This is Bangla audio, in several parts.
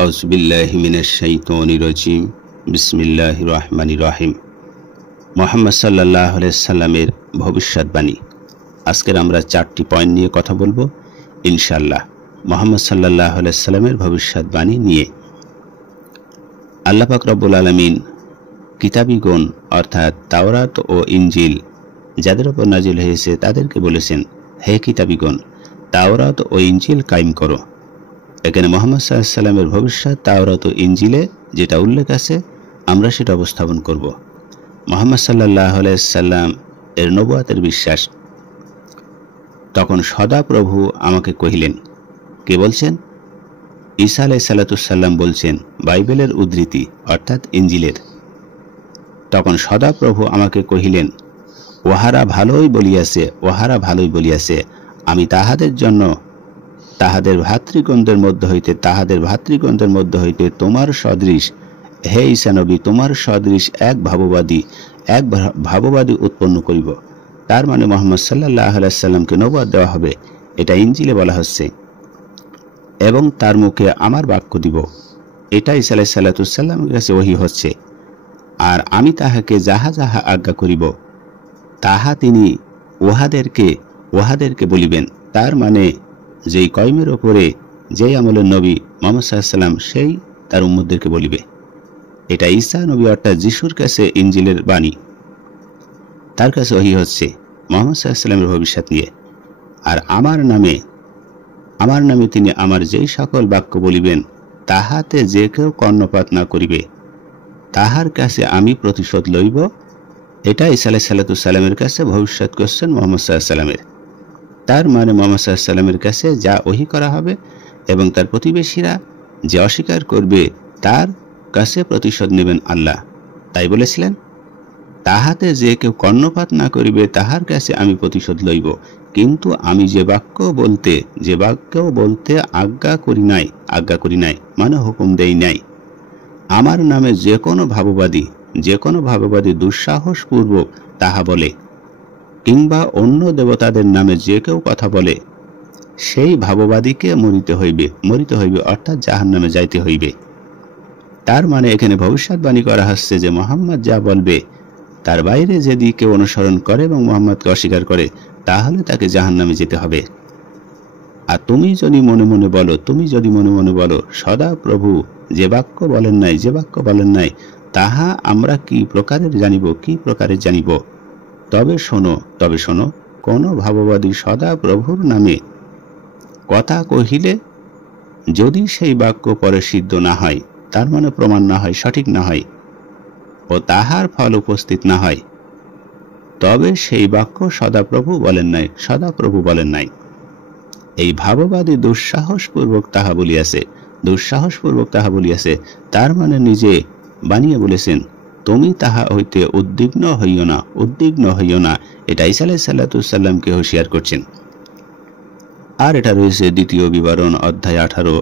আউযুবিল্লাহি মিনাশ শাইতানির রাজিম। বিসমিল্লাহির রহমানির রহিম। মুহাম্মদ সাল্লাল্লাহু আলাইহি সাল্লামের ভবিষ্যৎবাণী। আজকের আমরা 4টি পয়েন্ট নিয়ে কথা বলবো ইনশাআল্লাহ, মুহাম্মদ সাল্লাল্লাহু আলাইহি সাল্লামের ভবিষ্যৎবাণী নিয়ে। আল্লাহ পাক রব্বুল আলামিন কিতাবীগণ অর্থাৎ তাওরাত ও ইনজিল যাদের উপর নাজিল হয়েছে তাদেরকে বলেছেন, হে কিতাবীগণ, তাওরাত ও ইনজিল কায়েম করো। এখানে মুহাম্মদ সাল্লাল্লাহু আলাইহি সাল্লামের ভবিষ্যৎ তাওরাত ও ইনজিলে যেটা উল্লেখ আছে আমরা সেটা উপস্থাপন করব। মুহাম্মদ সাল্লাল্লাহু আলাইহি সাল্লাম এর নবুয়াতের বিশ্বাস। তখন সদাপ্রভু আমাকে কহিলেন, কে বলছেন? ঈসা আলাইহিস সালাম বলছেন, বাইবেলের উদ্ধৃতি অর্থাৎ ইনজিলের। তখন সদাপ্রভু আমাকে কহিলেন, ওহারা ভালোই বলিয়াছে, আমি তাহাদের জন্য তাহাদের ভাতৃগণদের মধ্য হইতে তোমার সদৃশ, হে ঈসা নবী, তোমার সদৃশ এক ভাববাদী উৎপন্ন করিব। তার মানে মুহাম্মদ সাল্লাল্লাহু আলাইহি সাল্লামকে নবুয়ত দেওয়া হবে, এটা ইনজিলে বলা হচ্ছে, এবং তার মুখে আমার বাক্য দিব। এটা ঈসা আলাইহিস সালামের কাছে ওহী হচ্ছে। আর আমি তাহাকে যাহা যাহা আজ্ঞা করিব তাহা তিনি উহাদেরকে বলিবেন। তার মানে যেই কওমের ওপরে যেই আমলের নবী মুহাম্মদ সাল্লাল্লাহু আলাইহি সাল্লাম সেই তার উম্মতদেরকে বলিবে। এটা ঈসা নবী অর্থাৎ যিশুর কাছে ইনজিলের বাণী, তার কাছে ওহী হচ্ছে মুহাম্মদ সাল্লাল্লাহু আলাইহি সাল্লামের ভবিষ্যৎ নিয়ে। আর আমার নামে তিনি আমার যেই সকল বাক্য বলিবেন তাহাতে যে কেউ কর্ণপাত না করিবে তাহার কাছে আমি প্রতিশোধ লইব। এটা ঈসা আলাইহিস সালামের কাছে ভবিষ্যৎ করছেন মুহাম্মদ সাল্লাল্লাহু আলাইহি সাল্লামের। তার মানে মুহাম্মদ সাল্লাল্লাহু আলাইহি সাল্লামের কাছে যা ওহী করা হবে এবং তার প্রতিবেশীরা যে অস্বীকার করবে তার কাছে প্রতিশোধ নেবেন আল্লাহ। তাই বলেছিলেন, তাহাতে যে কেউ কর্ণপাত না করিবে তাহার কাছে আমি প্রতিশোধ লইব। কিন্তু আমি যে বাক্য বলতে আজ্ঞা করি নাই মানে হুকুম দেই নাই। আমার নামে যে কোনো ভাববাদী দুঃসাহসপূর্বক তাহা বলে, কিংবা অন্য দেবতাদের নামে যে কেউ কথা বলে, সেই ভাববাদীকে মরিতে হইবে অর্থাৎ জাহান্নামে যাইতে হইবে। তার মানে এখানে ভবিষ্যৎবাণী করা হচ্ছে যে মুহাম্মদ যা বলবে তার বাইরে যদি কেউ অনুসরণ করে এবং মুহাম্মদকে অস্বীকার করে তাহলে তাকে জাহান্নামে যেতে হবে। আর তুমি যদি মনে মনে বলো সদাপ্রভু যে বাক্য বলেন নাই তাহা আমরা কি প্রকারে জানিব। তবে শোনো, কোন ভাববাদী সদাপ্রভুর নামে কথা কহিলে যদি সেই বাক্য পরে সিদ্ধ না হয়, তার মানে প্রমাণ না হয়, সঠিক না হয় ও তাহার ফল উপস্থিত না হয়, তবে সেই বাক্য সদাপ্রভু বলেন নাই। এই ভাববাদী দুঃসাহসপূর্বক তাহা বলিয়াছে, তার মানে নিজে বানিয়ে বলেছেন, তুমি তাহা হইতে উদ্বিগ্ন হইও না। এটা ঈসা আলাইহিস সালামকে হুঁশিয়ার করছেন। আর এটা রয়েছে দ্বিতীয় বিবরণ অধ্যায় 18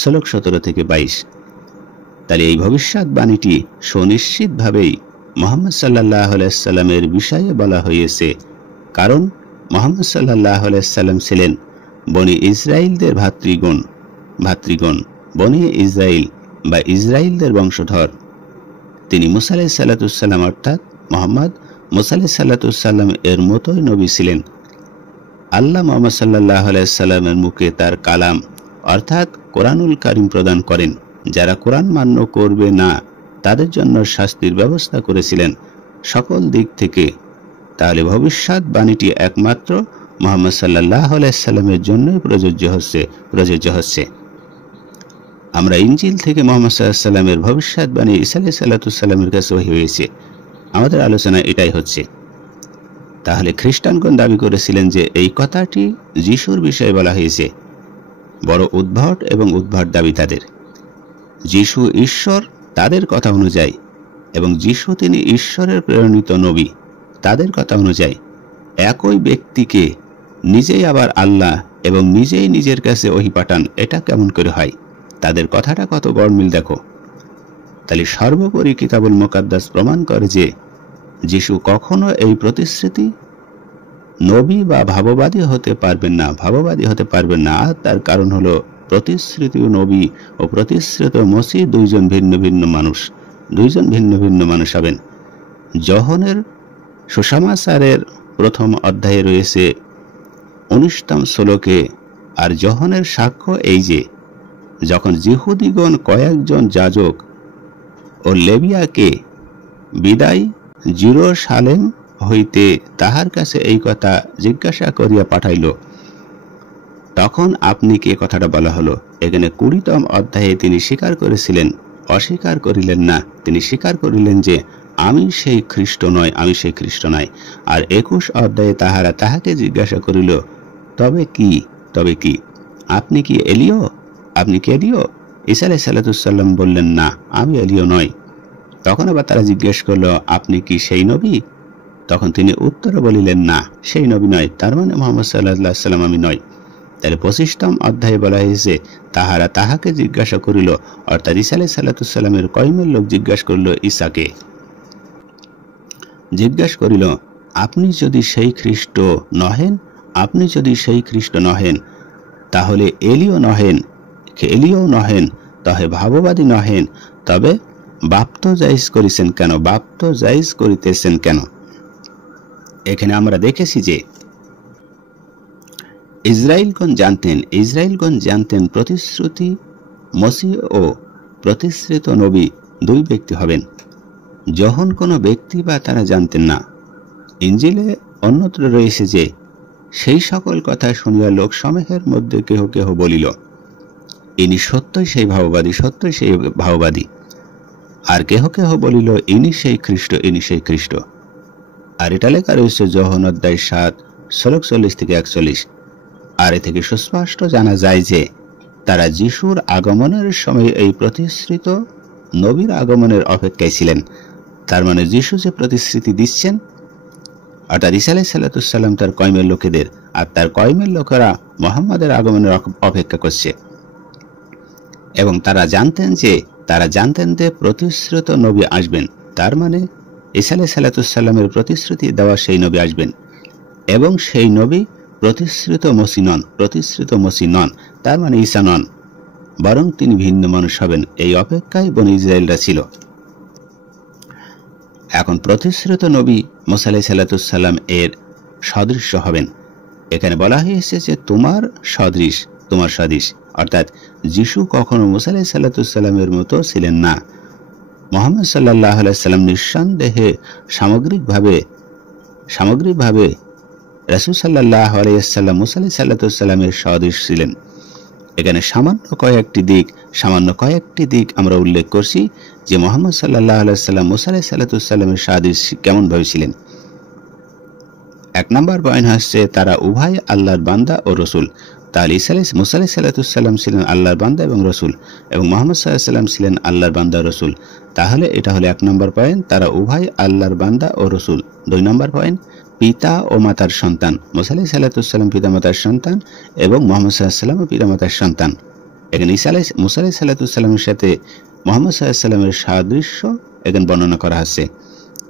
শ্লোক 17 থেকে 22। তাহলে এই ভবিষ্যৎবাণীটি সুনিশ্চিতভাবেই মুহাম্মদ সাল্লাল্লাহু আলাইহি সাল্লামের বিষয়ে বলা হয়েছে, কারণ মুহাম্মদ সাল্লাল্লাহু আলাইহি সাল্লাম ছিলেন বনি ইসরাইলদের ভাতৃগণ, বনি ইসরাইল বা ইসরাইলদের বংশধর। তিনি মুসা আলাইহিস সালাম অর্থাৎ মুহাম্মদ মুসা আলাইহিস সালাম এর মতোই নবী ছিলেন। আল্লাহ মুহাম্মদ সাল্লাল্লাহু আলাইহি সাল্লামের মুখে তার কালাম অর্থাৎ কোরআনুল কারীম প্রদান করেন। যারা কোরআন মান্য করবে না তাদের জন্য শাস্তির ব্যবস্থা করেছিলেন সকল দিক থেকে। তাহলে ভবিষ্যৎবাণীটি একমাত্র মুহাম্মদ সাল্লাল্লাহু আলাইহি সাল্লামের জন্যই প্রযোজ্য হচ্ছে। আমরা ইনজিল থেকে মুহাম্মদ সাল্লাল্লাহু আলাইহি সাল্লামের ভবিষ্যৎবাণী ঈসা আলাইহিস সালামের কাছে ওহী হয়েছে, আমাদের আলোচনা এটাই হচ্ছে। তাহলে খ্রিস্টানগণ দাবি করেছিলেন যে এই কথাটি যিশুর বিষয়ে বলা হয়েছে। বড় উদ্ভট এবং উদ্ভট দাবি তাদের। যিশু ঈশ্বর তাদের কথা অনুযায়ী, এবং যিশু তিনি ঈশ্বরের প্রেরণিত নবী তাদের কথা অনুযায়ী। একই ব্যক্তিকে নিজেই আবার আল্লাহ এবং নিজেই নিজের কাছে ওহী পাঠান, এটা কেমন করে হয়? তাদের কথাটা কত গড়মিল দেখো। তাহলে সর্বোপরি কিতাবুল মুকাদ্দাস প্রমাণ করে যে যিশু কখনো এই প্রতিশ্রুতি নবী বা ভাববাদী হতে পারবেন না। আর তার কারণ হলো প্রতিশ্রুত নবী ও প্রতিশ্রুত মসিহ দুইজন ভিন্ন ভিন্ন মানুষ হবেন। যোহনের সুসমাচারের প্রথম অধ্যায়ে রয়েছে 19তম শ্লোকে। আর যোহনের সাক্ষ্য এই যে, যখন যিহুদিগণ কয়েকজন যাজক ও লেবিয়াকে বিদায় জেরুজালেম হইতে তাহার কাছে এই কথা জিজ্ঞাসা করিয়া পাঠাইল, তখন আপনি কে কথাটা বলা হলো। এখানে 20তম অধ্যায়ে তিনি স্বীকার করেছিলেন, অস্বীকার করিলেন না। তিনি স্বীকার করিলেন যে আমি সেই খ্রিস্ট নয়, আমি সেই খ্রিস্ট নয়। আর 21 অধ্যায়ে তাহারা তাহাকে জিজ্ঞাসা করিল, তবে কি আপনি কি এলিও? ঈসা আলাইহিস সালাম বললেন, না, আমি এলিও নয়। তখন আবার তারা জিজ্ঞেস করলো, আপনি কি সেই নবী? তখন তিনি উত্তরে বলিলেন, না, সেই নবী নয়। তার মানে মুহাম্মদ সাল্লাল্লাহু আলাইহি সাল্লাম আমি নয়। তাহলে 25তম অধ্যায়ে বলা হয়েছে তাহারা তাহাকে জিজ্ঞাসা করিল, অর্থাৎ ঈসা আলাইহিস সালামের কওমের লোক জিজ্ঞাসা করিল ঈসাকে, আপনি যদি সেই খ্রিস্ট নহেন তাহলে এলিও নহেন, তবে ভাববাদী নহেন, তবে বাপ্তজাইজ করিতেছেন কেন? এখানে আমরা দেখেছি যে ইসরায়েলগণ জানতেন প্রতিশ্রুতি মসিহ ও প্রতিশ্রুত নবী দুই ব্যক্তি হবেন। যখন কোনো ব্যক্তি বা তারা জানতেন না। ইনজিলে অন্যত্র রয়েছে যে, সেই সকল কথা শুনিয়া লোকসমূহের মধ্যে কেহ কেহ বলিল, ইনি সত্যই সেই ভাববাদী। আর কেহ কেহ বলিল, ইনি সেই খ্রিস্ট। আর এটা লেখা রয়েছে যোহন অধ্যায় 7 শ্লোক 40 থেকে 41। আর এ থেকে সুস্পষ্ট জানা যায় যে তারা যিশুর আগমনের সময় এই প্রতিশ্রুত নবীর আগমনের অপেক্ষায় ছিলেন। তার মানে যিশু যে প্রতিশ্রুতি দিচ্ছেন, অর্থাৎ ঈসা আলাইহিস সালাম তার কওমের লোকেদের, আর তার কওমের লোকেরা মুহাম্মদের আগমনের অপেক্ষা করছে। এবং তারা জানতেন যে প্রতিশ্রুত নবী আসবেন। তার মানে ঈসা আলাইহিস সালামের প্রতিশ্রুতি দেওয়া সেই নবী আসবেন, এবং সেই নবী প্রতিশ্রুত মসিহ নন। তার মানে ঈসা নন, বরং তিনি ভিন্ন মানুষ হবেন। এই অপেক্ষায় বনী ইসরায়েলরা ছিল। এখন প্রতিশ্রুত নবী মুসা আলাইহিস সালাম এর সদৃশ্য হবেন। এখানে বলা হয়েছে যে তোমার সদৃশ, অর্থাৎ যিশু কখনো মুসা আলাইহিস সালামের মতো ছিলেন না। মুহাম্মদ সাল্লাল্লাহু আলাইহি সাল্লাম নিঃসন্দেহে সামগ্রিকভাবে রাসূল সাল্লাল্লাহু আলাইহি সাল্লাম মুসা আলাইহিস সালামের সদৃশ ছিলেন। এখানে সামান্য কয়েকটি দিক আমরা উল্লেখ করছি যে মুহাম্মদ সাল্লাল্লাহু আলাইহি সাল্লাম মুসা আলাইহিস সালামের সদৃশ কেমন ভাবে ছিলেন। 1 নম্বর পয়েন্ট হচ্ছে তারা উভয় আল্লাহর বান্দা ও রসুল। তাহলে মুসা আলাইহিস সালাম ছিলেন আল্লাহর বান্দা এবং রসুল, এবং মুহাম্মদ সাল্লাল্লাহু আলাইহি সাল্লাম ছিলেন আল্লাহর বান্দা রসুল। তাহলে এটা হলো 1 নম্বর পয়েন্ট, তারা উভয় আল্লাহর বান্দা ও রসুল। 2 নম্বর পয়েন্ট, পিতা ও মাতার সন্তান। মুসা আলাইহিস সালাম পিতা মাতার সন্তান এবং মুহাম্মদ সাল্লাল্লাহু আলাইহি সাল্লাম পিতা মাতার সন্তান। এখানে মুসা আলাইহিস সালামের সাথে মুহাম্মদ সাল্লাল্লাহু আলাইহি সাল্লামের সাদৃশ্য এখানে বর্ণনা করা হচ্ছে।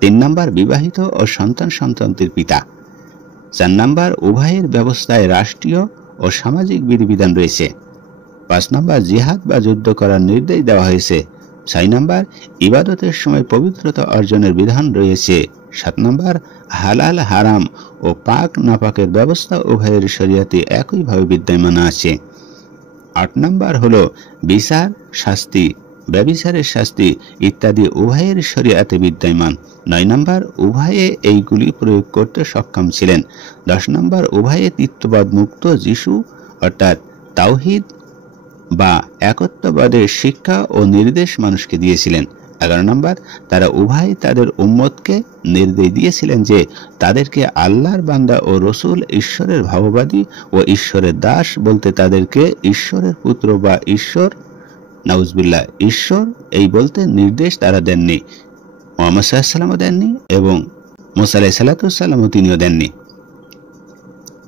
3 নম্বর, বিবাহিত ও সন্তানদের পিতা। 4 নম্বর, উভয়ের ব্যবস্থায় রাষ্ট্রীয় ও সামাজিক বিধিবিধান রয়েছে। 5 নম্বর, জিহাদ বা যুদ্ধ করার নির্দেশ দেওয়া হয়েছে। 6 নম্বর, ইবাদতের সময় পবিত্রতা অর্জনের বিধান রয়েছে। 7 নম্বর, হালাল হারাম ও পাক নাপাকের ব্যবস্থা উভয়ের শরীয়তে একইভাবে বিদ্যমান আছে। 8 নম্বর হলো বিচার, শাস্তি, ব্যভিচারের শাস্তি ইত্যাদি উভয়ের শরীয়তে বিদ্যমান। 9 নম্বর, উভয়ে এইগুলি প্রয়োগ করতে সক্ষম ছিলেন। 10 নম্বর, উভয়ে তৃতীয়বাদ মুক্ত যিশু অর্থাৎ তাওহীদ বা একত্ববাদের শিক্ষা ও নির্দেশ মানুষকে দিয়েছিলেন। 11 নম্বর, তারা উভয় তাদের উম্মতকে নির্দেশ দিয়েছিলেন যে তাদেরকে আল্লাহর বান্দা ও রসুল, ঈশ্বরের ভাববাদী ও ঈশ্বরের দাস বলতে তাদেরকে ঈশ্বরের পুত্র বা ঈশ্বর, নাউজুবিল্লাহ, ঈশ্বর এই বলতে নির্দেশ তারা দেননি। মুহাম্মদ সাল্লাল্লাহু আলাইহি সাল্লামও দেননি এবং মুসা আলাইহিস সালামও তিনিও দেননি।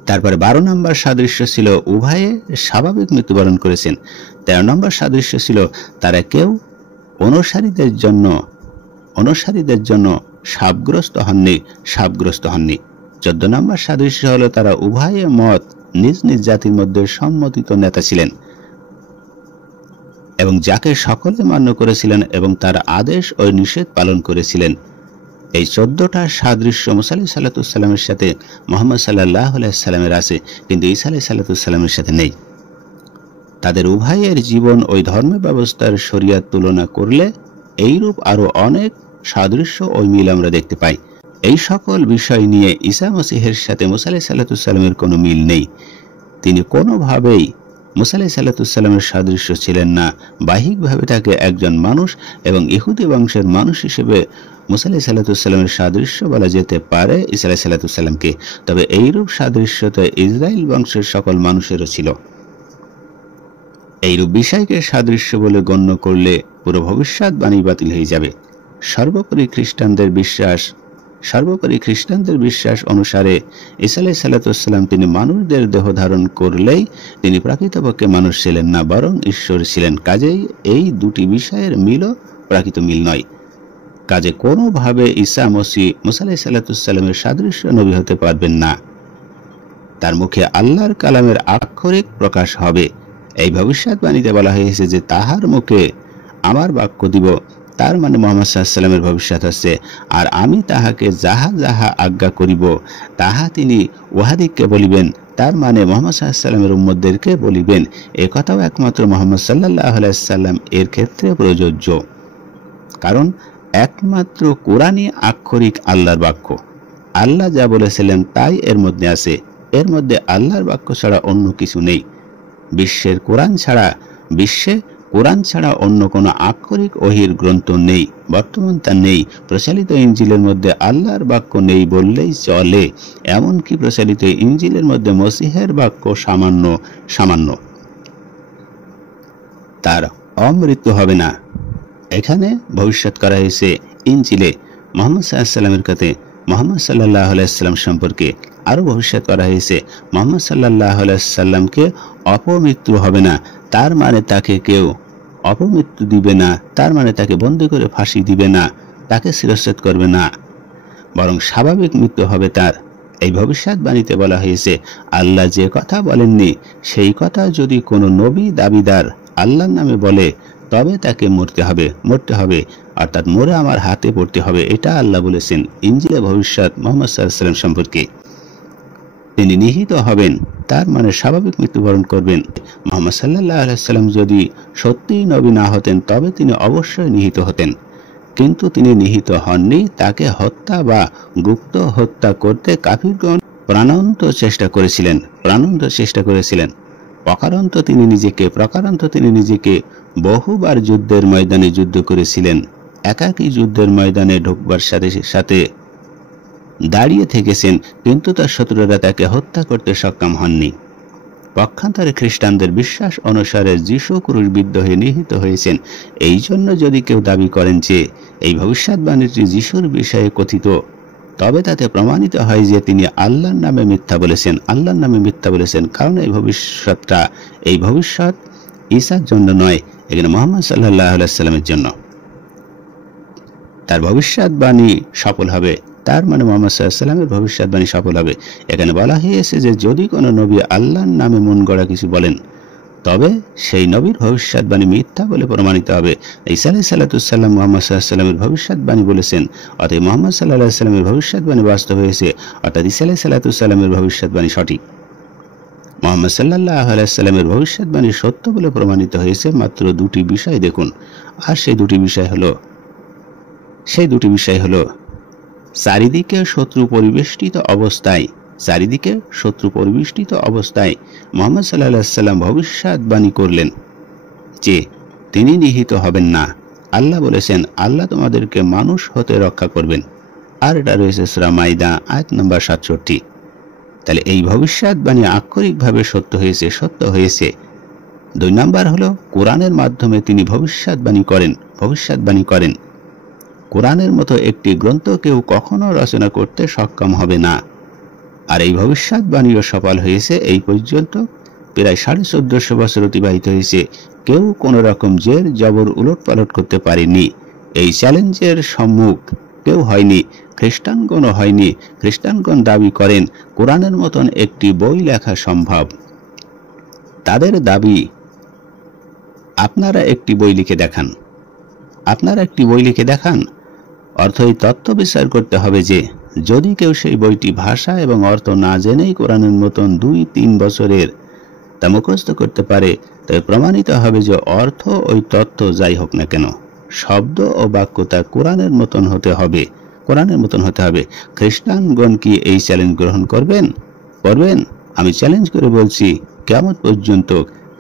তারপরে 12 নম্বর সাদৃশ্য ছিল উভয়ে স্বাভাবিক মৃত্যুবরণ করেছেন। 13 নম্বর সাদৃশ্য ছিল তারা কেউ অনুসারীদের জন্য শাপগ্রস্ত হননি। 14 নম্বর সাদৃশ্য হলো তারা উভয়ে মত নিজ নিজ জাতির মধ্যে সম্মতিত নেতা ছিলেন। এবং যাকে সকলে মান্য করেছিলেন এবং তার আদেশ ও নিষেধ পালন করেছিলেন। এই 14টা সাদৃশ্য মুসা আলাইহিস সালামের সাথে মুহাম্মদ সাল্লাল্লাহু আলাইহি সাল্লামের আছে, কিন্তু ঈসা আলাইহিস সালামের সাথে নেই। তাদের উভয়ের জীবন ওই ধর্ম ব্যবস্থার শরিয়াত তুলনা করলে এইরূপ আরো অনেক সাদৃশ্য ও মিল আমরা দেখতে পাই। এই সকল বিষয় নিয়ে ঈসা মসীহের সাথে মুসা আলাইহিস সালামের কোনো মিল নেই। তিনি কোনোভাবেই মুসা আলাইহিস সালামের সাদৃশ্য ছিলেন না। বাহ্যিকভাবে তাকে একজন মানুষ এবং ইহুদি বংশের মানুষ হিসেবে মুসা আলাইহিস সালামের সাদৃশ্য বলা যেতে পারে ঈসা আলাইহিস সালামকে, তবে এইরূপ সাদৃশ্যতা ইসরায়েল বংশের সকল মানুষেরও ছিল। এইরূপ বিষয়কে সাদৃশ্য বলে গণ্য করলে পুরো ভবিষ্যৎবাণী বাতিল হয়ে যাবে। সর্বোপরি খ্রিস্টানদের বিশ্বাস অনুসারে ঈসা আলাইহিস সালাম তিনি মানুষদের দেহ ধারণ করলেই তিনি প্রকৃতপক্ষে মানুষ ছিলেন না, বরং ঈশ্বর ছিলেন। কাজেই এই দুটি বিষয়ের মিলও প্রকৃত মিল নয়। কাজে কোনোভাবে ঈসা মসীহ মুসা আলাইহিস সালামের সাদৃশ্য নবী হতে পারবেন না। তার মুখে আল্লাহর কালামের আক্ষরিক প্রকাশ হবে। এই ভবিষ্যৎবাণীতে বলা হয়েছে যে তাহার মুখে আমার বাক্য দিব, তার মানে মুহাম্মদ সাল্লাল্লাহু আলাইহি ওয়াসাল্লামের ভবিষ্যৎ আছে। আর আমি তাহাকে যাহা যাহা আজ্ঞা করিব তাহা তিনি উহাদিগকে বলিবেন, তার মানে মুহাম্মদ সাল্লাল্লাহু আলাইহি ওয়াসাল্লামের উম্মতদেরকে বলিবেন। এ কথাও একমাত্র মুহাম্মদ সাল্লাল্লাহু আলাইহি ওয়াসাল্লাম এর ক্ষেত্রে প্রযোজ্য, কারণ একমাত্র কোরআনই আক্ষরিক আল্লাহর বাক্য। আল্লাহ যা বলেছিলেন তাই এর মধ্যে আছে। এর মধ্যে আল্লাহর বাক্য ছাড়া অন্য কিছু নেই। বিশ্বে কোরআন ছাড়া অন্য কোনো আক্ষরিক ওহীর গ্রন্থ নেই, বর্তমান তা নেই। প্রচলিত ইনজিলের মধ্যে আল্লাহর বাক্য নেই বললেই চলে। এমনকি প্রচলিত ইনজিলের মধ্যে মসীহের বাক্য সামান্য, তার অমৃত্যু হবে না। এখানে ভবিষ্যৎ করা হয়েছে ইনজিলে মুহাম্মদ সাল্লাল্লাহু আলাইহি ওয়াসাল্লামের কাছে মুহাম্মদ সাল্লাল্লাহু আলাইহি ওয়াসাল্লাম সম্পর্কে আরো ভবিষ্যৎ করা হয়েছে মুহাম্মদ সাল্লাল্লাহু আলাইহি ওয়াসাল্লামকে অপমৃত্যু হবে না। তার মানে তাকে কেউ অপমৃত্যু দিবে না, তার মানে তাকে বন্দী করে ফাঁসি দিবে না, তাকে শিরশ্ছেদ করবে না, বরং স্বাভাবিক মৃত্যু হবে তার। এই ভবিষ্যৎবাণীতে বলা হয়েছে আল্লাহ যে কথা বলেননি সেই কথা যদি কোনো নবী দাবিদার আল্লাহর নামে বলে তবে তাকে মরতে হবে, অর্থাৎ মরে আমার হাতে পড়তে হবে। এটা আল্লাহ বলেছেন ইনজিলে ভবিষ্যৎ মুহাম্মদ সাল্লাল্লাহু আলাইহি ওয়াসাল্লাম সম্পর্কে। তিনি নিহত হবেন, তার মানে স্বাভাবিক মৃত্যুবরণ করবেন। মুহাম্মদ সাল্লাল্লাহু আলাইহি ওয়াসাল্লাম যদি সত্যিই নবী না হতেন তবে তিনি অবশ্যই নিহত হতেন, কিন্তু তিনি নিহত হননি। তাকে হত্যা বা গুপ্ত হত্যা করতে কাফিরগণ প্রাণান্ত চেষ্টা করেছিলেন। প্রকারান্ত তিনি নিজেকে বহুবার যুদ্ধের ময়দানে যুদ্ধ করেছিলেন। একাকী যুদ্ধের ময়দানে ঢুকবার সাথে সাথে দাঁড়িয়ে থেকেছেন, কিন্তু তার শত্রুরা তাকে হত্যা করতে সক্ষম হননি। পক্ষান্তরে খ্রিস্টানদের বিশ্বাস অনুসারে যীশু ক্রুশবিদ্ধ হয়ে নিহত হয়েছেন। এই জন্য যদি কেউ দাবি করেন যে এই ভবিষ্যৎবাণীটি যীশুর বিষয়ে কথিত, তবে তাতে প্রমাণিত হয় যে তিনি আল্লাহর নামে মিথ্যা বলেছেন, কারণ এই ভবিষ্যৎ ঈসার জন্য নয়, এখানে মুহাম্মদ সাল্লাল্লাহু আলাইহি ওয়াসাল্লামের জন্য। তার ভবিষ্যৎবাণী সফল হবে, তার মানে মুহাম্মদ সাল্লাল্লাহু আলাইহি ওয়াসাল্লামের ভবিষ্যৎবাণী সফল হবে। এখানে বলা হয়েছে যে যদি কোনো নবী আল্লাহর নামে মন গড়া কিছু বলেন তবে সেই নবীর ভবিষ্যৎবাণী মিথ্যা বলে প্রমাণিত হবে। ঈসা আলাইহিস সালাম মুহাম্মদ সাল্লাল্লাহু আলাইহি ওয়াসাল্লামের ভবিষ্যৎবাণী বলেছেন, অতএব মুহাম্মদ সাল্লাল্লাহু আলাইহি ওয়াসাল্লামের ভবিষ্যৎবাণী বাস্তব হয়েছে, অর্থাৎ ঈসা আলাইহিস সালামের ভবিষ্যৎবাণী সঠিক। মুহাম্মদ সাল্লাল্লাহু আলাইহি ওয়াসাল্লামের ভবিষ্যৎবাণী সত্য বলে প্রমাণিত হয়েছে মাত্র দুটি বিষয় দেখুন। আর সেই দুটি বিষয় হলো চারিদিকে শত্রু পরিবেষ্টিত অবস্থায় মুহাম্মদ সাল্লাল্লাহু আলাইহি ওয়াসাল্লাম ভবিষ্যৎবাণী করলেন যে তিনি নিহত হবেন না। আল্লাহ বলেছেন আল্লাহ তোমাদেরকে মানুষ হতে রক্ষা করবেন। আর এটা রয়েছে সূরা মাইদা আয়াত নম্বর 67। তাহলে এই ভবিষ্যৎবাণী আক্ষরিকভাবে সত্য হয়েছে। 2 নাম্বার হলো কোরআনের মাধ্যমে তিনি ভবিষ্যৎবাণী করেন। কোরআনের মতো একটি গ্রন্থ কেউ কখনো রচনা করতে সক্ষম হবে না। আর এই ভবিষ্যৎবাণীও সফল হয়েছে। এই পর্যন্ত প্রায় 1450 বছর অতিবাহিত হয়েছে, কেউ কোন রকম জের জবর উলট পালট করতে পারেনি। এই চ্যালেঞ্জের সম্মুখ কেউ হয়নি, খ্রিস্টানগণও হয়নি। খ্রিস্টানগণ দাবি করেন কোরআনের মতন একটি বই লেখা সম্ভব। তাদের দাবি আপনারা একটি বই লিখে দেখান। আপনারা একটি বই লিখে দেখান অর্থ এই তত্ত্ব বিচার করতে হবে যে যদি কেউ সেই বইটি ভাষা এবং অর্থ না জেনেই কোরআনের মতন 2-3 বছরের তা মুখস্থ করতে পারে, তবে প্রমাণিত হবে যে অর্থ ওই তত্ত্ব যাই হোক না কেন, শব্দ ও বাক্য তা কোরআনের মতন হতে হবে, কোরআনের মতন হতে হবে। খ্রিস্টানগণ কি এই চ্যালেঞ্জ গ্রহণ করবেন? আমি চ্যালেঞ্জ করে বলছি, কিয়ামত পর্যন্ত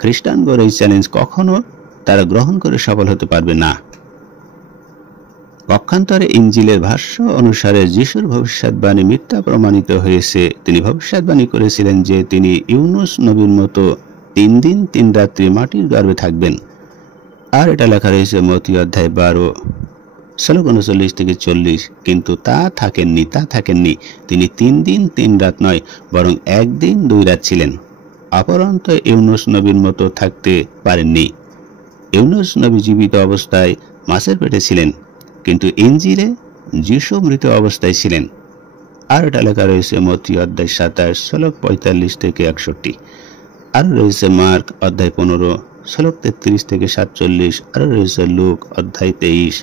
খ্রিস্টানগণ এই চ্যালেঞ্জ কখনো তারা গ্রহণ করে সফল হতে পারবে না। পক্ষান্তরে ইনজিলের ভাষ্য অনুসারে যিশুর ভবিষ্যৎবাণী মিথ্যা প্রমাণিত হয়েছে। তিনি ভবিষ্যৎবাণী করেছিলেন যে তিনি ইউনুস নবীর মতো 3 দিন 3 রাত্রি মাটির গর্ভে থাকবেন। আর এটা লেখা রয়েছে মত্তী অধ্যায় 12 শ্লোক 39-40। কিন্তু তা থাকেননি। তিনি 3 দিন 3 রাত নয়, বরং 1 দিন 2 রাত ছিলেন। অপরন্ত ইউনুস নবীর মতো থাকতে পারেননি। ইউনুস নবী জীবিত অবস্থায় মাছের পেটে ছিলেন, কিন্তু ইনজিলে যিশু মৃত অবস্থায় ছিলেন। আর এটা লেখা রয়েছে মত্তী অধ্যায় 27 শ্লোক 45-61। আর রয়েছে মার্ক অধ্যায় 15 শ্লোক 33-47। আর রয়েছে লুক অধ্যায় 23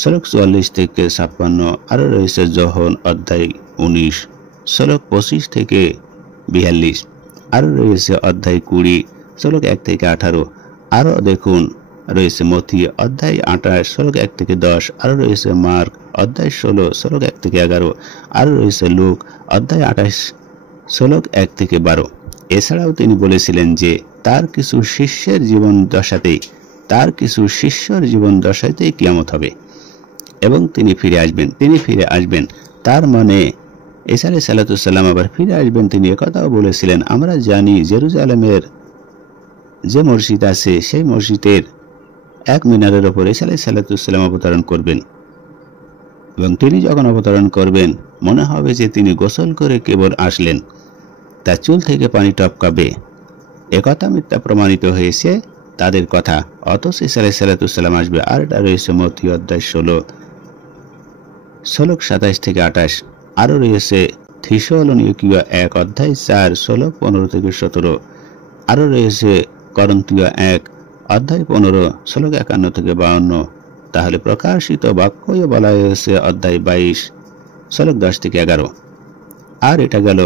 শ্লোক 44-56। আর রয়েছে যোহন অধ্যায় 19 শ্লোক 25-42। আর রয়েছে অধ্যায় 20 শ্লোক 1-18। আরও দেখুন রয়েছে মথি অধ্যায় 28 শ্লোক 1-10। আরও রয়েছে মার্ক অধ্যায় 16 শ্লোক 1-11। আরও রয়েছে লুক অধ্যায় 28 শ্লোক 1-12। এছাড়াও তিনি বলেছিলেন যে তার কিছু শিষ্যের জীবন দশাতেই কিয়ামত হবে এবং তিনি ফিরে আসবেন। তার মানে ঈসা আলাইহিস সালাম আবার ফিরে আসবেন। তিনি একথাও বলেছিলেন, আমরা জানি জেরুজালেমের যে মসজিদ আছে সেই মসজিদের এক মিনারের ওপর ঈসা আলাইহিস সালাম অবতরণ করবেন এবং তিনি যখন অবতরণ করবেন মনে হবে যে তিনি গোসল করে কেবল আসলেন, তার চুল থেকে পানি টপকাবে। একথা মিথ্যা প্রমাণিত হয়েছে তাদের কথা, অথচ ঈসা আলাইহিস সালাম আসবে। আর এটা রয়েছে মত্তী অধ্যায় 16 শ্লোক 27-28। আরও রয়েছে থিসলনিকীয় 1 অধ্যায় 4 শ্লোক 15-17। আরও রয়েছে করন্থীয় 1 অধ্যায় 15 শ্লোক 51-52। তাহলে প্রকাশিত বাক্যই বলা হয়েছে অধ্যায় 22 শ্লোক 10-11। আর এটা গেল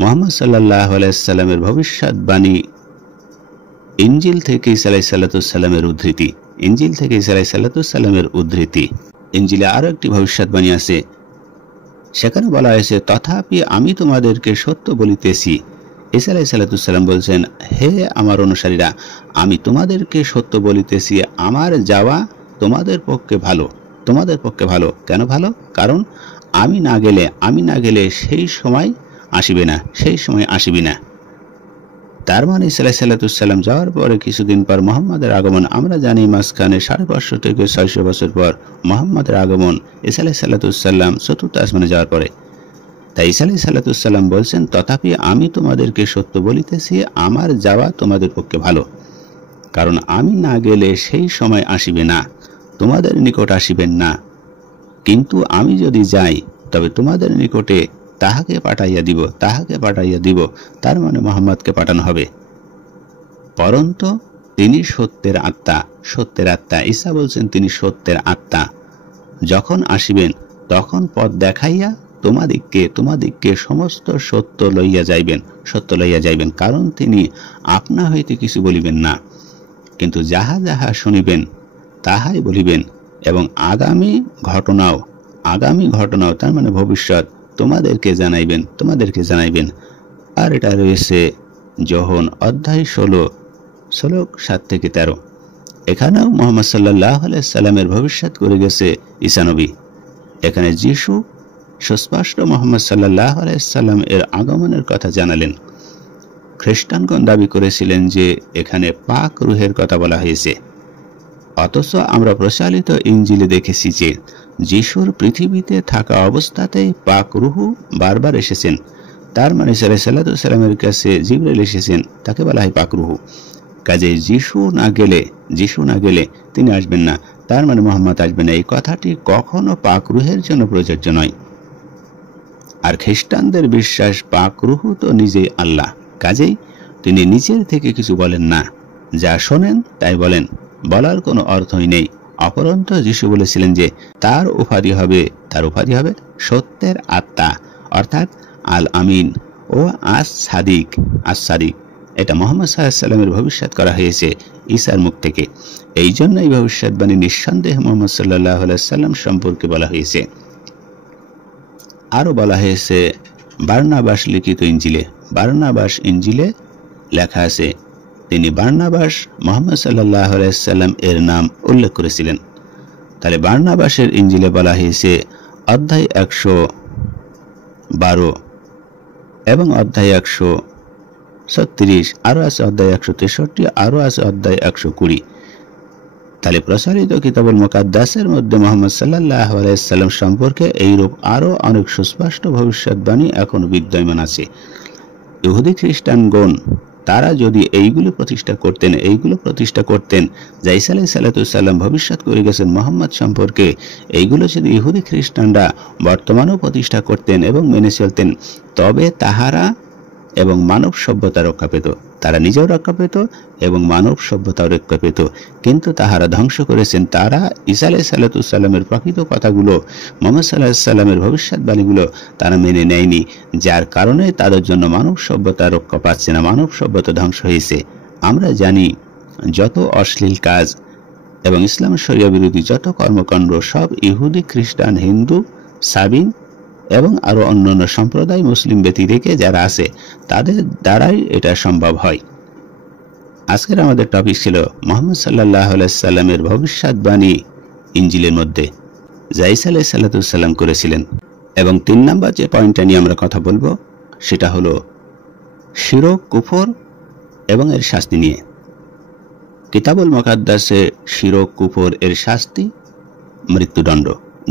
মুহাম্মদ সাল্লাল্লাহু আলাইহি সাল্লামের ভবিষ্যৎবাণী ইনজিল থেকে ঈসা আলাইহিস সালামের উদ্ধৃতি। ইনজিলে আরো একটি ভবিষ্যৎবাণী আছে, সেখানে বলা হয়েছে, তথাপি আমি তোমাদেরকে সত্য বলিতেছি। ঈসা আলাইহিস সালাম বলছেন, হে আমার অনুসারীরা, আমি তোমাদেরকে সত্য বলিতেছি, আমার যাওয়া তোমাদের পক্ষে ভালো। কেন ভালো? কারণ আমি না গেলে সেই সময় আসিবে না। তার মানে ঈসা আলাইহিস সালাম যাওয়ার পরে কিছুদিন পর মুহাম্মাদের আগমন। আমরা জানি মাঝখানে 550-600 বছর পর মুহাম্মাদের আগমন, ঈসা আলাইহিস সালাম চতুর্থ আসমানে যাওয়ার পরে। তাই ঈসা আলাইহিস সালাম বলছেন, তথাপি আমি তোমাদেরকে সত্য বলিতেছি, আমার যাওয়া তোমাদের পক্ষে ভালো, কারণ আমি না গেলে সেই সময় আসিবে না, তোমাদের নিকট আসিবেন না। কিন্তু আমি যদি যাই তবে তোমাদের নিকটে তাহাকে পাঠাইয়া দিব। তার মানে মুহাম্মদকে পাঠানো হবে। পরন্তু তিনি সত্যের আত্মা। ঈসা বলছেন তিনি সত্যের আত্মা। যখন আসিবেন তখন পথ দেখাইয়া তোমাদিগকে সমস্ত সত্য লইয়া যাইবেন। কারণ তিনি আপনা হইতে কিছু বলিবেন না, কিন্তু যাহা যাহা শুনিবেন তাহাই বলিবেন, এবং আগামী ঘটনাও তার মানে ভবিষ্যৎ তোমাদেরকে জানাইবেন। আর এটা রয়েছে যোহন অধ্যায় 16 শ্লোক 7-13। এখানেও মুহাম্মদ সাল্লাল্লাহু আলাইহি সাল্লামের ভবিষ্যৎ করে গেছে ঈসা নবী। এখানে যিশু সুস্পষ্ট মুহাম্মদ সাল্লাল্লাহু আলাইহি সাল্লাম এর আগমনের কথা জানালেন। খ্রিস্টানগণ দাবি করেছিলেন যে এখানে পাক রূহের কথা বলা হয়েছে, অথচ আমরা প্রচালিত ইনজিলে দেখেছি যে যিশুর পৃথিবীতে থাকা অবস্থাতেই পাক রূহ বারবার এসেছেন। তার মানে ঈসা আলাইহিস সালামের কাছে জিবরাইল এসেছেন, তাকে বলা হয় পাক রূহ। কাজে যিশু না গেলে তিনি আসবেন না, তার মানে মুহাম্মদ আসবেন না। এই কথাটি কখনো পাক রূহের জন্য প্রযোজ্য নয়। আর খ্রিস্টানদের বিশ্বাস পাক রূহ তো নিজেই আল্লাহ, কাজেই তিনি নিজের থেকে কিছু বলেন না। যা শোনেন তাই বলেন, বলার কোনো অর্থই নেই। অপরন্ত যিশু বলেছিলেন যে তার উপাধি হবে সত্যের আত্মা, অর্থাৎ আল আমিন ও আস সাদিক। এটা মুহাম্মদ সাল্লাল্লাহু আলাইহি ওয়াসাল্লামের ভবিষ্যৎ করা হয়েছে ঈসার মুখ থেকে। এই জন্য এই ভবিষ্যৎবাণী নিঃসন্দেহে মুহাম্মদ সাল্লাল্লাহু আলাইহি ওয়াসাল্লাম সম্পর্কে বলা হয়েছে। আরও বলা হয়েছে বার্নাবাস লিখিত ইঞ্জিলে, বার্নাবাস ইঞ্জিলে লেখা আছে তিনি বার্নাবাস মুহাম্মদ সাল্লাল্লাহু আলাইহি ওয়াসাল্লাম এর নাম উল্লেখ করেছিলেন। তাহলে বার্নাবাসের ইঞ্জিলে বলা হয়েছে অধ্যায় 112 এবং অধ্যায় 136, আরও আছে অধ্যায় 163, আরও আছে অধ্যায় 120। তাহলে প্রসারিত কিতাবুল মুকাদ্দাসের মধ্যে মুহাম্মদ সাল্লাল্লাহু আলাইহি ওয়াসাল্লাম সম্পর্কে এইরূপ আরও অনেক সুস্পষ্ট ভবিষ্যৎবাণী এখন বিদ্যমান আছে। ইহুদি খ্রিস্টানগণ তারা যদি এইগুলো প্রতিষ্ঠা করতেন যা ঈসা আলাইহিস সালাম ভবিষ্যৎ করে গেছেন মুহাম্মদ সম্পর্কে, এইগুলো যদি ইহুদি খ্রিস্টানরা বর্তমানেও প্রতিষ্ঠা করতেন এবং মেনে চলতেন, তবে তাহারা এবং মানব সভ্যতা রক্ষা পেত, তারা নিজেও রক্ষা পেত এবং মানব সভ্যতাও রক্ষা পেত। কিন্তু তাহারা ধ্বংস করেছেন। তারা ঈসা আলাইহিস সালামের প্রকৃত কথাগুলো, মুহাম্মদ সাল্লাল্লাহু আলাইহি সাল্লামের ভবিষ্যৎবাণীগুলো তারা মেনে নেয়নি, যার কারণে তাদের জন্য মানব সভ্যতা রক্ষা পাচ্ছে না, মানব সভ্যতা ধ্বংস হয়েছে। আমরা জানি যত অশ্লীল কাজ এবং ইসলাম শরিয়া বিরোধী যত কর্মকাণ্ড সব ইহুদি, খ্রিস্টান, হিন্দু, সাবিন এবং আরো অন্যান্য সম্প্রদায় মুসলিম ব্যতী রেখে যারা আছে তাদের দ্বারাই এটা সম্ভব হয়। আজকের আমাদের টপিক ছিল মুহাম্মদ সাল্লাল্লাহু আলাইহি সাল্লামের ভবিষ্যৎবাণী ইনজিলের মধ্যে যা ঈসা আলাইহিস সালাম করেছিলেন। এবং 3 নম্বর যে পয়েন্টটা নিয়ে আমরা কথা বলবো সেটা হলো শিরক, কুফর এবং এর শাস্তি নিয়ে। কিতাবুল মুকাদ্দাসে শিরক, কুফর এর শাস্তি মৃত্যুদণ্ড।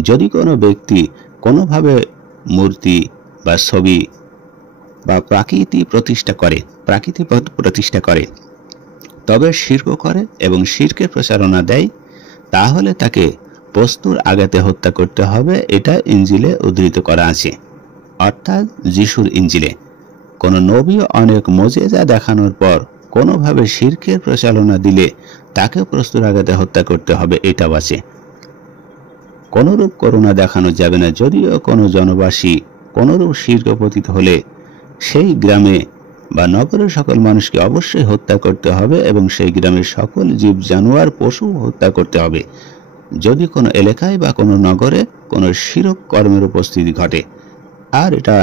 যদি কোনো ব্যক্তি কোনোভাবে মূর্তি বা ছবি বা প্রাকৃতি প্রতিষ্ঠা করে তবে শিরক করে এবং শিরকের প্রচারণা দেয়, তাহলে তাকে বস্তুর আঘাতে হত্যা করতে হবে। এটা ইনজিলে উদ্ধৃত করা আছে, অর্থাৎ যিশুর ইনজিলে। কোন নবী অনেক মুজিজা দেখানোর পর কোনোভাবে শিরকের প্রচারণা দিলে তাকে বস্তুর আঘাতে হত্যা করতে হবে, এটাও আছে। কোনরূপ করুণা দেখানো যাবে না। যদিও কোনো জনবাসী কোনরূপ শিরকে পতিত হলে সেই গ্রামে বা নগরের সকল মানুষকে অবশ্যই হত্যা করতে হবে এবং সেই গ্রামের সকল জীব, জানোয়ার, পশু হত্যা করতে হবে যদি কোনো এলাকায় বা কোনো নগরে কোনো শিরক কর্মের উপস্থিতি ঘটে। আর এটা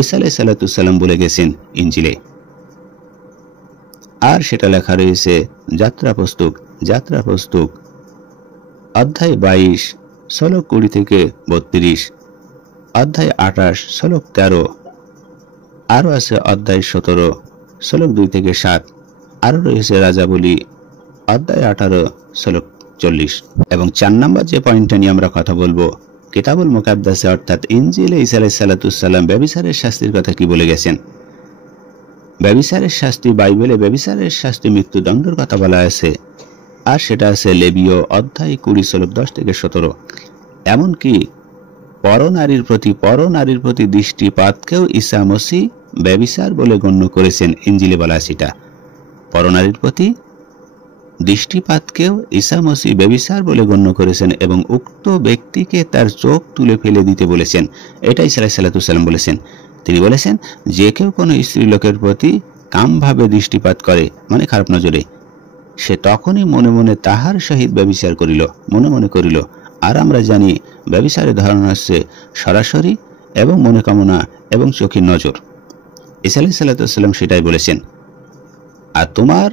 ঈসা আলাইহিস সালাম বলে গেছেন ইনজিলে। আর সেটা লেখা রয়েছে যাত্রা পুস্তক অধ্যায় 22 শ্লোক 20 থেকে 32, অধ্যায় 28 শ্লোক 13, আরো আছে অধ্যায় 17 শ্লোক 2 থেকে 7, আরো রয়েছে রাজাবলী অধ্যায় 18 শ্লোক 40। এবং 4 নম্বর যে পয়েন্টটা নিয়ে আমরা কথা বলবো, কিতাবুল মুকাদ্দাসে অর্থাৎ ইনজিলে ঈসা আলাইহিস সালাম ব্যভিচারের শাস্তির কথা কি বলে গেছেন। ব্যভিচারের শাস্তি, বাইবেলে ব্যভিচারের শাস্তি মৃত্যুদণ্ডের কথা বলা আছে। আর সেটা আছে লেবীয় অধ্যায় 20 শ্লোক 10 থেকে 17। এমনকি পরনারীর প্রতি দৃষ্টিপাতকেও ঈসা মসীহ ব্যভিচার বলে গণ্য করেছেন, ইনজিলে বলা আছে। এটা পরনারীর প্রতি দৃষ্টিপাতকেও ঈসা মসীহ ব্যভিচার বলে গণ্য করেছেন এবং উক্ত ব্যক্তিকে তার চোখ তুলে ফেলে দিতে বলেছেন। এটা ঈসা আলাইহিস সালাম বলেছেন। তিনি বলেছেন যে কেউ কোনো স্ত্রী লোকের প্রতি কামভাবে দৃষ্টিপাত করে, মানে খারাপ নজরে, সে তখনই মনে মনে তাহার সহিত ব্যভিচার করিল। আর আমরা জানি ব্যভিচারের ধরন হচ্ছে সরাসরি এবং মনে কামনা এবং চোখের নজর। ঈসা আলাইহিস সালাম সেটাই বলেছেন। আর তোমার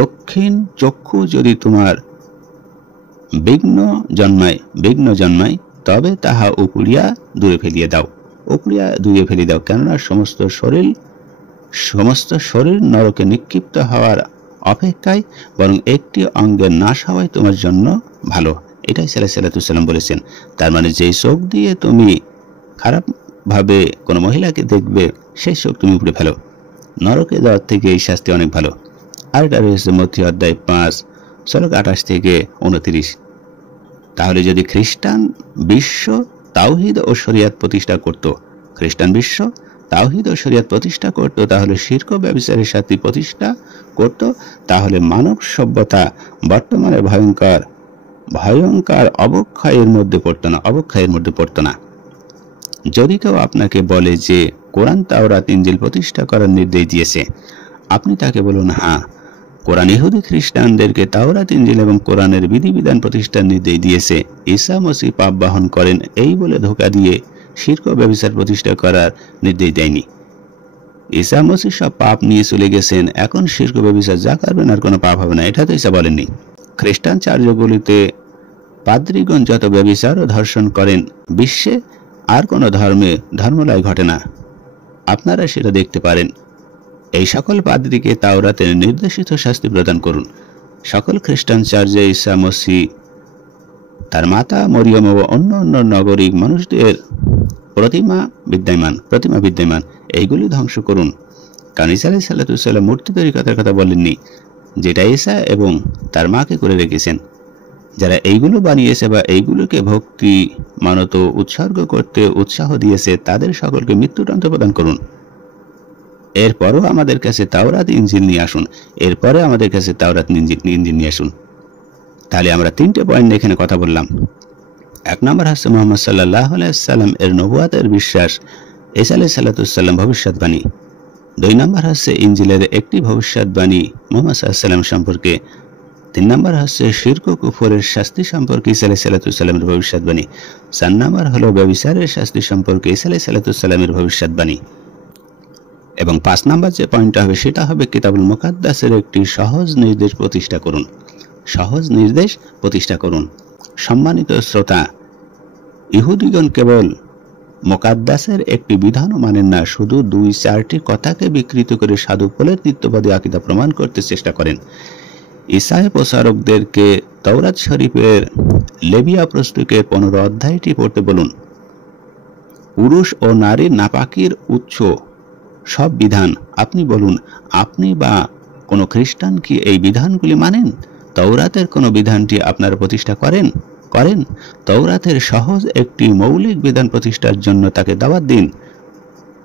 দক্ষিণ চক্ষু যদি তোমার বিঘ্ন জন্মায় তবে তাহা উপড়িয়া দূরে ফেলিয়ে দাও, কেননা সমস্ত শরীর নরকে নিক্ষিপ্ত হওয়ার অপেক্ষায় বরং একটি অঙ্গের নাশ হওয়াই তোমার জন্য ভালো। এটাই সাল্লাম বলেছেন। তার মানে যে চোখ দিয়ে তুমি খারাপ ভাবে কোনো মহিলাকে দেখবে সেই চোখ তুমি উপড়ে ফেলো, নরকে যাওয়ার থেকে এই শাস্তি অনেক ভালো। আর এটা রয়েছে মথি অধ্যায় 5 শ্লোক 28 থেকে 29। তাহলে যদি খ্রিস্টান বিশ্ব তাওহীদ ও শরিয়াত প্রতিষ্ঠা করত, খ্রিস্টান বিশ্ব তাওহীদ ও শরিয়ত প্রতিষ্ঠা করত, তাহলে শিরক ও ব্যভিচারের সাথে প্রতিষ্ঠা করত, তাহলে মানব সভ্যতা বর্তমানে ভয়ঙ্কর অবক্ষয়ের মধ্যে পড়তো না। যদি কেউ আপনাকে বলে যে কোরআন তাওরাত ইনজিল প্রতিষ্ঠা করার নির্দেশ দিয়েছে, আপনি তাকে বলুন, হ্যাঁ, কোরআন ইহুদি খ্রিস্টানদেরকে তাওরাত ইনজিল এবং কোরআনের বিধিবিধান প্রতিষ্ঠার নির্দেশ দিয়েছে। ঈসা মসীহ পাপ বহন করেন এই বলে ধোঁকা দিয়ে শিরক ও ব্যভিচার প্রতিষ্ঠা করার নির্দেশ দেয়নি। ঈসা মসীহ সব পাপ নিয়ে চলে গেছেন, এখন শিরক ও ব্যভিচার যা করবেন আর কোনো পাপ হবে না, এটা তো ঈসা বলেননি। খ্রিস্টান চার্চগুলিতে পাদ্রীগণ যত ব্যভিচার ও ধর্ষণ করেন, বিশ্বে আর কোনো ধর্মলয় ঘটে না, আপনারা সেটা দেখতে পারেন। এই সকল পাদ্রীকে তাওরাতের নির্দেশিত শাস্তি প্রদান করুন। সকল খ্রিস্টান চার্চে ঈসা মসীহ, তার মাতা মরিয়ম ও অন্য অন্য নাগরিক মানুষদের প্রতিমা বিদ্যমান, এইগুলি ধ্বংস করুন। কারণ ঈসা আলাইহিস সালাম মূর্তি তৈরি করার কথা বলেননি, যেটা ঈসা এবং তার মাকে করে রেখেছেন। যারা এইগুলো বানিয়েছে বা এইগুলোকে ভক্তি মানত উৎসর্গ করতে উৎসাহ দিয়েছে, তাদের সকলকে মৃত্যুদণ্ড প্রদান করুন। এরপরও আমাদের কাছে তাওরাত ইনজিল নিয়ে আসুন। তাহলে আমরা 3টে পয়েন্ট এখানে কথা বললাম। 1 নম্বর হচ্ছে মুহাম্মদ সাল্লাল্লাহু আলাইহি সাল্লাম এর নবুয়াতের বিশ্বাস, ঈসা আলাইহিস সালাম ভবিষ্যৎবাণী। 2 নম্বর হচ্ছে ইনজিলের একটি ভবিষ্যৎবাণী মুহাম্মদ সাল্লাল্লাহু আলাইহি সাল্লাম সম্পর্কে। 3 নম্বর হচ্ছে শিরক ও কুফরের শাস্তি সম্পর্কে ঈসা আলাইহিস সালামের ভবিষ্যৎবাণী। 4 নম্বর হলো ব্যভিচারের শাস্তি সম্পর্কে ঈসা আলাইহিস সালামের ভবিষ্যৎবাণী। এবং 5 নম্বর যে পয়েন্টটা হবে সেটা হবে কিতাবুল মুকাদ্দাসের একটি সহজ নির্দেশ প্রতিষ্ঠা করুন। সম্মানিত শ্রোতা, ইহুদিগণ কেবল মুকাদ্দাসের একটি বিধানও মানেন না, শুধু 2-4টি কথাকে বিকৃত করে সাধু ফলের নিত্যবাদী আকীদা প্রমাণ করতে চেষ্টা করেন। ঈসায় প্রচারকদেরকে তাওরাত শরীফের লেবিয়া পুস্তকের 15 অধ্যায়টি পড়তে বলুন। পুরুষ ও নারীর নাপাকির উৎস সব বিধান আপনি বলুন, আপনি বা কোনো খ্রিস্টান কি এই বিধানগুলি মানেন? তাওরাতের কোনো বিধানটি আপনারা প্রতিষ্ঠা করেন? তাওরাতের সহজ একটি মৌলিক বিধান প্রতিষ্ঠার জন্য তাকে দাওয়াত দিন।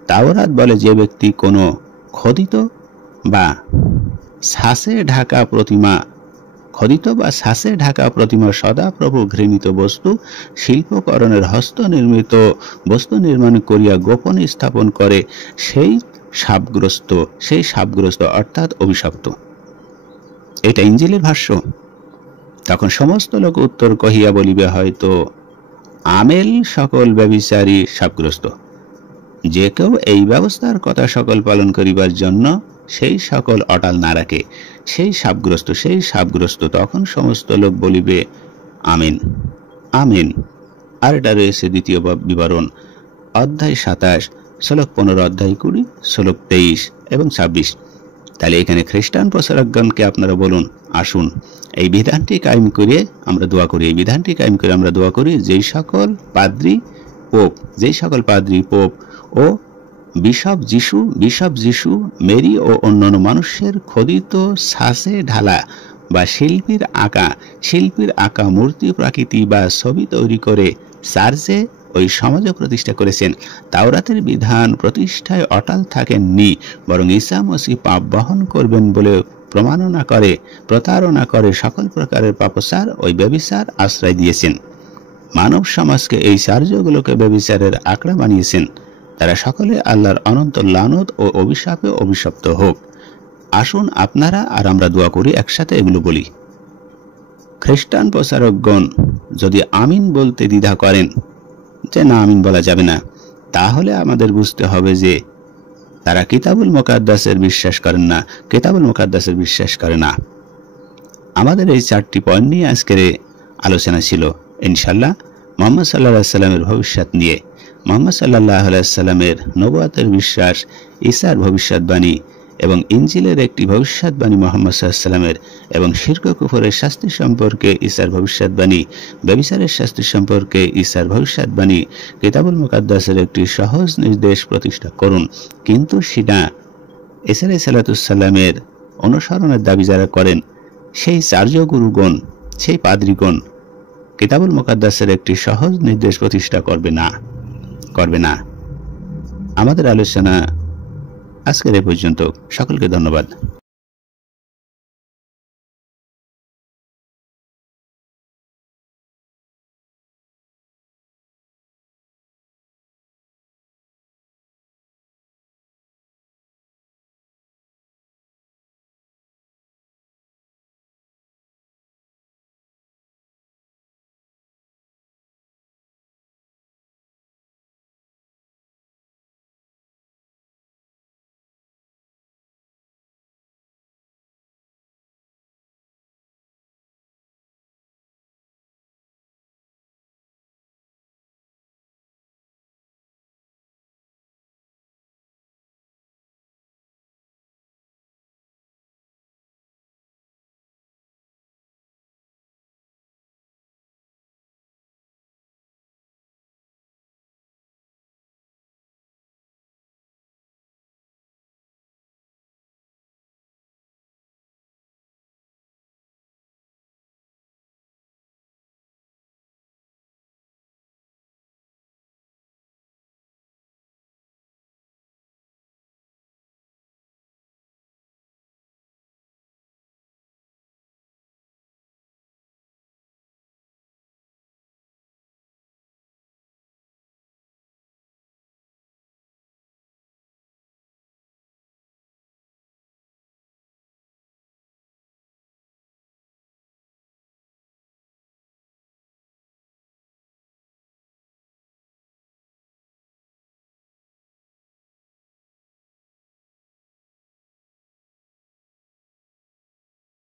তাওরাত বলে, যে ব্যক্তি কোনো খোদিত বা ছাঁচে ঢাকা প্রতিমা সদাপ্রভু ঘৃণিত বস্তু শিল্পকরণের হস্তনির্মিত বস্তু নির্মাণ করিয়া গোপনে স্থাপন করে, সেই শাপগ্রস্ত অর্থাৎ অভিশপ্ত। এটা ইনজিলের ভাষ্য। তখন সমস্ত লোক উত্তর কহিয়া বলিবে, হয়তো আমেল সকল ব্যভিচারী শাপগ্রস্ত। যে কেউ এই ব্যবস্থার কথা সকল পালন করিবার জন্য সেই সকল অটাল না রাখে, সেই শাপগ্রস্ত। তখন সমস্ত লোক বলিবে, আমিন আমিন। আর এটা রয়েছে দ্বিতীয় বিবরণ, অধ্যায় 27, শ্লোক 15, অধ্যায় 20, শ্লোক 23 এবং 26। তাহলে এখানে খ্রিস্টান প্রচারকগণকে আপনারা বলুন, আসুন এই বিধানটি কায়েম করে আমরা দোয়া করি, যেই সকল পাদ্রী পোপ ও বিশপ যিশু মেরি ও অন্যান্য মানুষের খোদিত ছাঁচে ঢালা বা শিল্পীর আঁকা মূর্তি প্রাকৃতি বা ছবি তৈরি করে চার্চে ওই সমাজে প্রতিষ্ঠা করেছেন। তাওরাতের বিধান প্রতিষ্ঠায় অটল থাকেননি, বরং ঈসা মসীহ পাপ বহন করবেন বলে প্রতারণা করে সকল প্রকারের পাপাচার ওই ব্যভিচার আশ্রয় দিয়েছেন। মানব সমাজকে এই চার্চগুলোকে ব্যভিচারের আঁকড়া বানিয়েছেন। তারা সকলে আল্লাহর অনন্ত লানত ও অভিশাপে অভিশপ্ত হোক। আসুন আপনারা আর আমরা দোয়া করি, একসাথে এগুলো বলি। খ্রিস্টান প্রচারকগণ যদি আমিন বলতে দ্বিধা করেন যে না, আমিন বলা যাবে না, তাহলে আমাদের বুঝতে হবে যে তারা কিতাবুল মুকাদ্দাসের বিশ্বাস করে না। আমাদের এই 4টি পয়েন্ট নিয়ে আজকের আলোচনা ছিল। ইনশাআল্লাহ মুহাম্মদ সাল্লাল্লাহু আলাইহি সাল্লামের ভবিষ্যৎ নিয়ে, মুহাম্মদ সাল্লাল্লাহু আলাইহি সাল্লামের নবুয়াতের বিশ্বাস, ঈসার ভবিষ্যৎবাণী এবং ইনজিলের একটি ভবিষ্যৎবাণী মুহাম্মদ সাল্লাল্লাহু আলাইহি সাল্লামের, এবং শিরক ও কুফরের শাস্তি সম্পর্কে ঈসার ভবিষ্যৎবাণী, ব্যভিচারের শাস্তি সম্পর্কে ঈসার ভবিষ্যৎবাণী, কিতাবুল মুকাদ্দাসের একটি সহজ নির্দেশ প্রতিষ্ঠা করুন। কিন্তু সেটা ঈসা আলাইহিস সালামের অনুসরণের দাবি যারা করেন, সেই চার্য গুরুগণ, সেই পাদ্রীগণ কিতাবুল মুকাদ্দাসের একটি সহজ নির্দেশ প্রতিষ্ঠা করবে না। আমাদের আলোচনা আজকের এ পর্যন্ত। সকলকে ধন্যবাদ।